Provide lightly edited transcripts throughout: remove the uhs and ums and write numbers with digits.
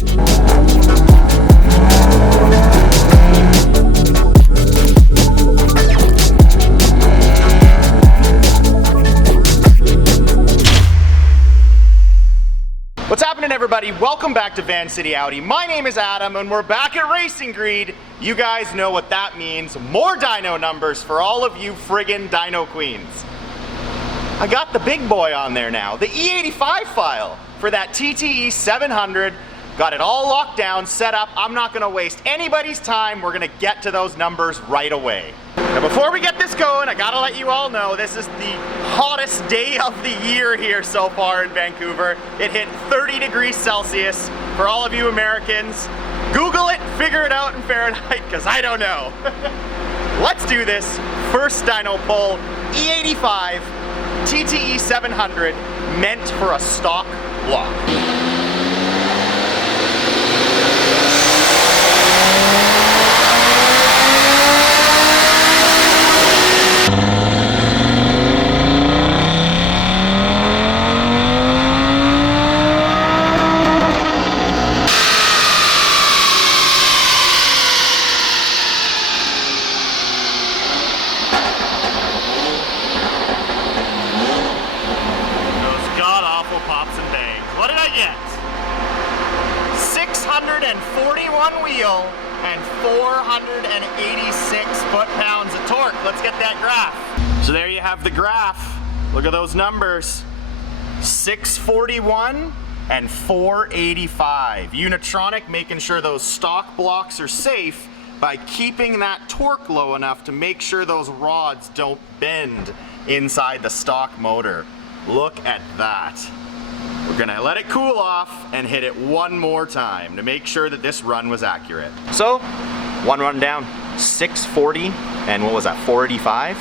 What's happening, everybody? Welcome back to Vancity Audi. My name is Adam and we're back at Racing Greed. You guys know what that means. More dyno numbers for all of you friggin' dyno queens. I got the big boy on there now, the E85 file for that TTE700. Got it all locked down, set up. I'm not gonna waste anybody's time. We're gonna get to those numbers right away. Now before we get this going, I gotta let you all know this is the hottest day of the year here so far in Vancouver. It hit 30 degrees Celsius. For all of you Americans, Google it, figure it out in Fahrenheit, because I don't know. Let's do this. First dyno pull, E85 TTE700, meant for a stock block. What did I get? 641 wheel and 486 foot-pounds of torque. Let's get that graph. So there you have the graph. Look at those numbers. 641 and 485. Unitronic making sure those stock blocks are safe by keeping that torque low enough to make sure those rods don't bend inside the stock motor. Look at that. We're gonna let it cool off and hit it one more time to make sure that this run was accurate. So, one run down, 640, and what was that, 485?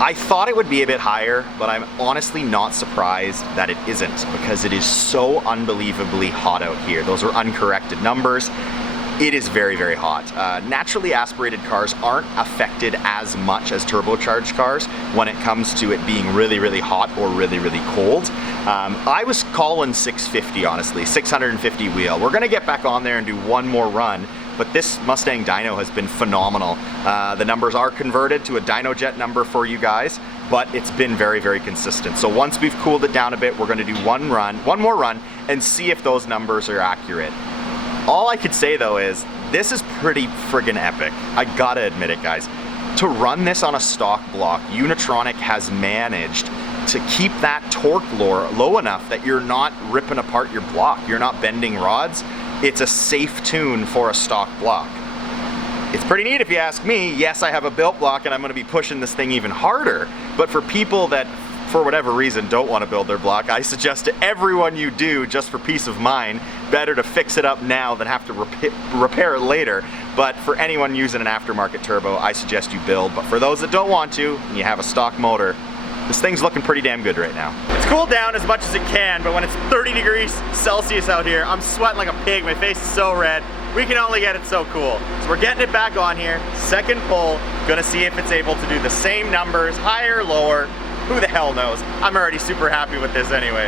I thought it would be a bit higher, but I'm honestly not surprised that it isn't, because it is so unbelievably hot out here. Those are uncorrected numbers. It is very, very hot. Naturally aspirated cars aren't affected as much as turbocharged cars when it comes to it being really, really hot or really, really cold. I was calling 650, honestly, 650 wheel. We're gonna get back on there and do one more run, but this Mustang dyno has been phenomenal. The numbers are converted to a DynoJet number for you guys, but it's been very, very consistent. So once we've cooled it down a bit, we're gonna do one more run, and see if those numbers are accurate. All I could say though is, this is pretty friggin' epic. I gotta admit it, guys. To run this on a stock block, Unitronic has managed to keep that torque low enough that you're not ripping apart your block, you're not bending rods. It's a safe tune for a stock block. It's pretty neat if you ask me. Yes, I have a built block and I'm gonna be pushing this thing even harder, but for people that for whatever reason don't want to build their block, I suggest to everyone you do, just for peace of mind, better to fix it up now than have to repair it later. But for anyone using an aftermarket turbo, I suggest you build. But for those that don't want to, and you have a stock motor, this thing's looking pretty damn good right now. It's cooled down as much as it can, but when it's 30 degrees Celsius out here, I'm sweating like a pig, my face is so red. We can only get it so cool. So we're getting it back on here, second pull, gonna see if it's able to do the same numbers, higher, lower. Who the hell knows? I'm already super happy with this anyway.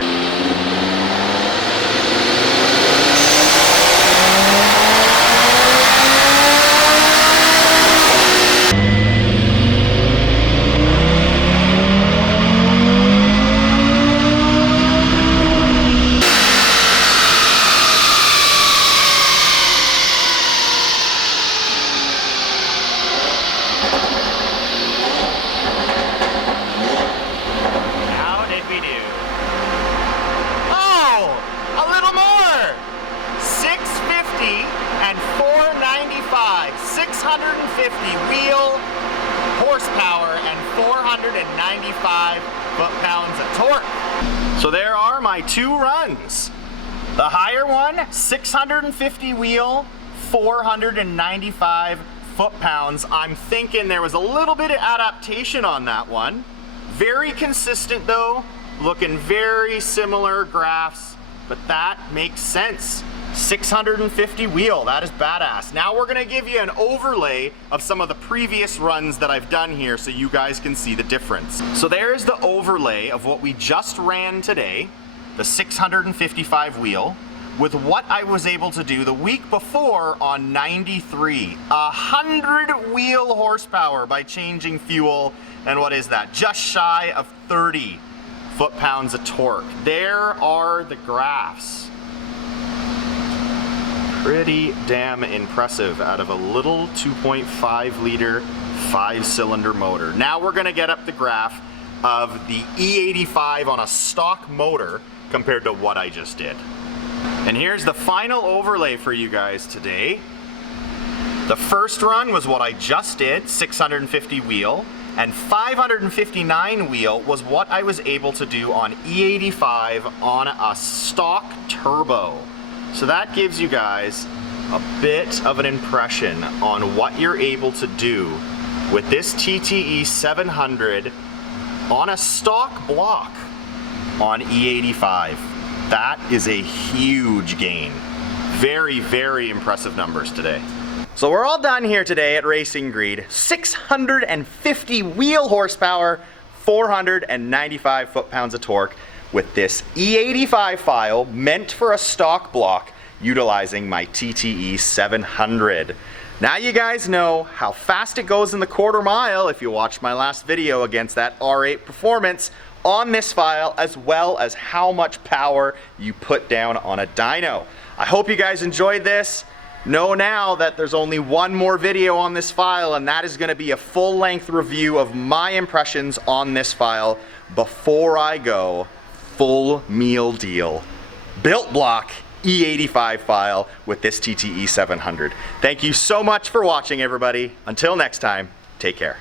And 495, 650 wheel horsepower and 495 foot-pounds of torque. So there are my two runs. The higher one, 650 wheel, 495 foot-pounds. I'm thinking there was a little bit of adaptation on that one. Very consistent though, looking very similar graphs, but that makes sense. 650 wheel, that is badass. Now we're gonna give you an overlay of some of the previous runs that I've done here so you guys can see the difference. So there's the overlay of what we just ran today, the 655 wheel. with what I was able to do the week before on 93. 100 wheel horsepower by changing fuel, and what is that? Just shy of 30 foot-pounds of torque. There are the graphs. Pretty damn impressive out of a little 2.5 liter 5-cylinder motor. Now we're gonna get up the graph of the E85 on a stock motor compared to what I just did. And here's the final overlay for you guys today. The first run was what I just did, 650 wheel, and 559 wheel was what I was able to do on E85 on a stock turbo. So that gives you guys a bit of an impression on what you're able to do with this TTE700 on a stock block on E85. That is a huge gain. Very, very impressive numbers today. So we're all done here today at Racing Greed. 650 wheel horsepower, 495 foot-pounds of torque with this E85 file meant for a stock block utilizing my TTE700. Now you guys know how fast it goes in the quarter mile if you watched my last video against that R8 Performance on this file, as well as how much power you put down on a dyno. I hope you guys enjoyed this. Know now that there's only one more video on this file, and that is gonna be a full-length review of my impressions on this file before I go full meal deal. Built block E85 file with this TTE700. Thank you so much for watching, everybody. Until next time, take care.